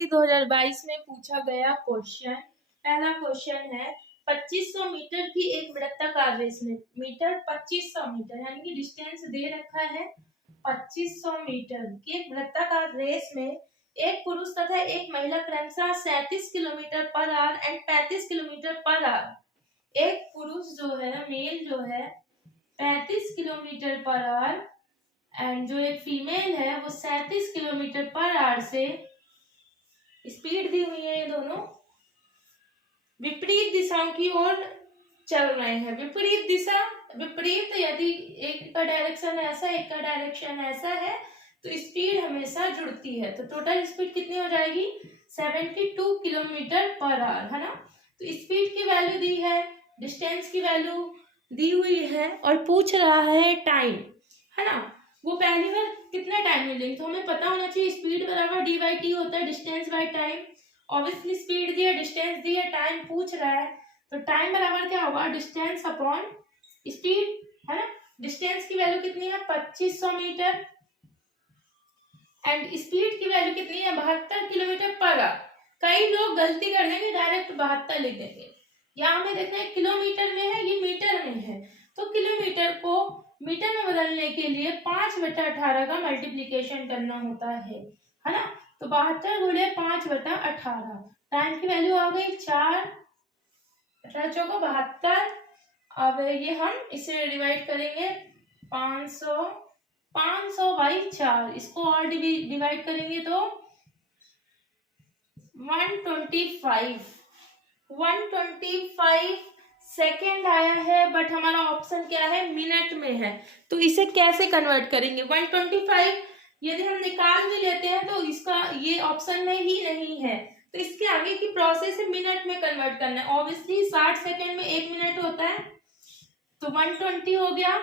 2022 में पूछा गया क्वेश्चन। पहला क्वेश्चन है 2500 मीटर की एक वृत्ताकार रेस में मीटर 2500 मीटर यानी कि डिस्टेंस दे रखा है 2500 मीटर की एक वृत्ताकार रेस में एक पुरुष तथा एक महिला क्रमशः 37 kilometre per hour and 35 kilometre per hour. एक पुरुष जो है मेल जो है 35 किलोमीटर पर आवर एंड जो एक फीमेल है वो 37 किलोमीटर पर आवर से स्पीड दी हुई है। ये दोनों विपरीत दिशाओं की ओर चल रहे हैं। विपरीत दिशा विपरीत, यदि एक का डायरेक्शन ऐसा एक का डायरेक्शन ऐसा है तो स्पीड हमेशा जुड़ती है। तो टोटल स्पीड कितनी हो जाएगी 72 किलोमीटर पर आवर, है ना। तो स्पीड की वैल्यू दी है, डिस्टेंस की वैल्यू दी हुई है और पूछ रहा है टाइम, है ना। वो पहली बार कितना टाइम मिलेगी तो हमें पता होना चाहिए स्पीड बराबर डी बाई टी होता है distance by time. Obviously speed दी है, डिस्टेंस दी है, टाइम पूछ रहा है तो टाइम बराबर क्या होगा डिस्टेंस अपॉन स्पीड, है ना। डिस्टेंस की वैल्यू कितनी है 2500 मीटर एंड स्पीड की वैल्यू कितनी है 72 किलोमीटर पर आवर। कई लोग गलती कर देंगे डायरेक्ट 72 लिख देंगे। यहाँ हमें देखना है किलोमीटर में है, ये मीटर में है, तो किलोमीटर को मीटर में बदलने के लिए 5/18 का मल्टीप्लीकेशन करना होता है ना। तो 72 गुणे 5/18, टाइम की वैल्यू आ गई 4, 18 चौको 72। अब ये हम इसे डिवाइड करेंगे 500 बाई 4, इसको और डिवाइड करेंगे तो 125 सेकेंड आया है, बट हमारा ऑप्शन क्या है मिनट में है। तो इसे कैसे कन्वर्ट करेंगे 125 यदि हम निकाल भी लेते हैं तो इसका ये ऑप्शन में ही नहीं है, तो इसके आगे की प्रोसेस है मिनट में कन्वर्ट करना है। ऑब्वियसली 60 सेकेंड में 1 मिनट होता है, तो 120 हो गया,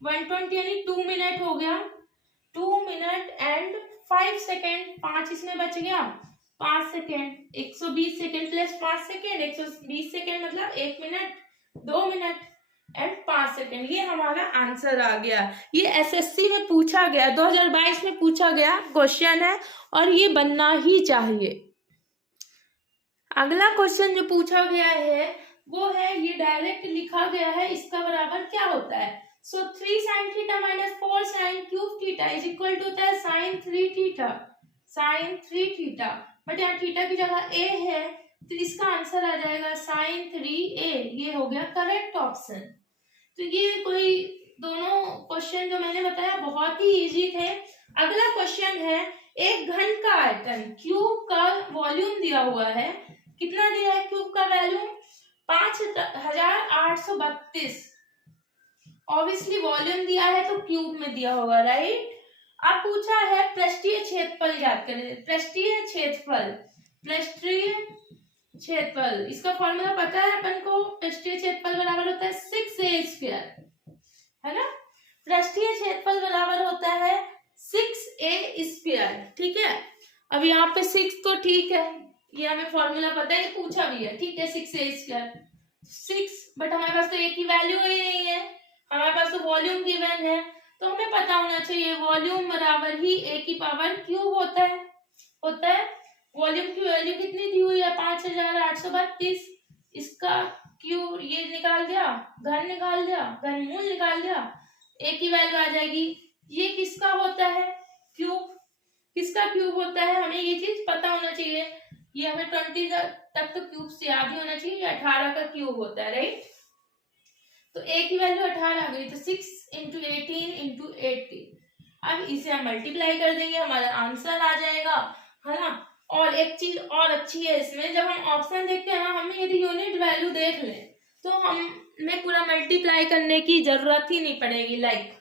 120 यानी 2 मिनट हो गया, 2 मिनट एंड 5 सेकेंड, 5 इसमें बच गया, 5 second, 120 second plus 5 second, 120 second मतलब 1 मिनट, 2 मिनट एंड 5 सेकेंड। ये हमारा आंसर आ गया। ये एसएससी में पूछा गया, 2022 में पूछा गया क्वेश्चन है और ये बनना ही चाहिए। अगला क्वेश्चन जो पूछा गया है वो है, ये डायरेक्ट लिखा गया है, इसका बराबर क्या होता है। So 3 sin theta minus 4 sin cube theta is equal to होता है sin 3 theta, sin 3 theta, but यहाँ थीटा की जगह ए है तो इसका आंसर आ जाएगा sin 3a। ये हो गया करेक्ट ऑप्शन। तो ये कोई दोनों क्वेश्चन जो मैंने बताया बहुत ही इजी थे। अगला क्वेश्चन है, एक घन का आयतन क्यूब का वॉल्यूम दिया हुआ है, कितना दिया है क्यूब का वॉल्यूम 5832। ऑब्वियसली वॉल्यूम दिया है तो क्यूब में दिया होगा, राइट। अब पूछा है पृष्ठीय क्षेत्रफल याद करें। पृष्ठीय क्षेत्रफल इसका फॉर्मूला पता है अपन को, पृष्ठीय क्षेत्रफल बराबर होता है 6a², है ना। पृष्ठीय क्षेत्रफल बराबर होता है 6a², ठीक है। अब यहाँ पे 6 तो ठीक है, ये हमें फॉर्मूला पता है, ये पूछा भी है, ठीक है 6a², 6, बट हमारे पास तो a की वैल्यू ही नहीं है, हमारे पास तो वॉल्यूम गिवन है, तो हमें पता होना चाहिए वॉल्यूम बराबर ही a की पावर क्यूब होता है। वॉल्यूम की वैल्यू कितनी दी हुई है 5832, इसका क्यूब ये निकाल दिया, घन निकाल दिया, घनमूल निकाल दिया, a की वैल्यू आ जाएगी। ये किसका होता है क्यूब, किसका क्यूब होता है, हमें ये चीज पता होना चाहिए। ये हमें 20 तक तो क्यूब से याद ही होना चाहिए, 18 का क्यूब होता है, राइट। तो a की वैल्यू 18 आ गई, तो 6 × 18 × 80। अब इसे हम मल्टीप्लाई कर देंगे, हमारा आंसर आ जाएगा, है ना। और एक चीज और अच्छी है इसमें, जब हम ऑप्शन देखते हैं ना, हमें यदि यूनिट वैल्यू देख लें तो हमें पूरा मल्टीप्लाई करने की जरूरत ही नहीं पड़ेगी। लाइक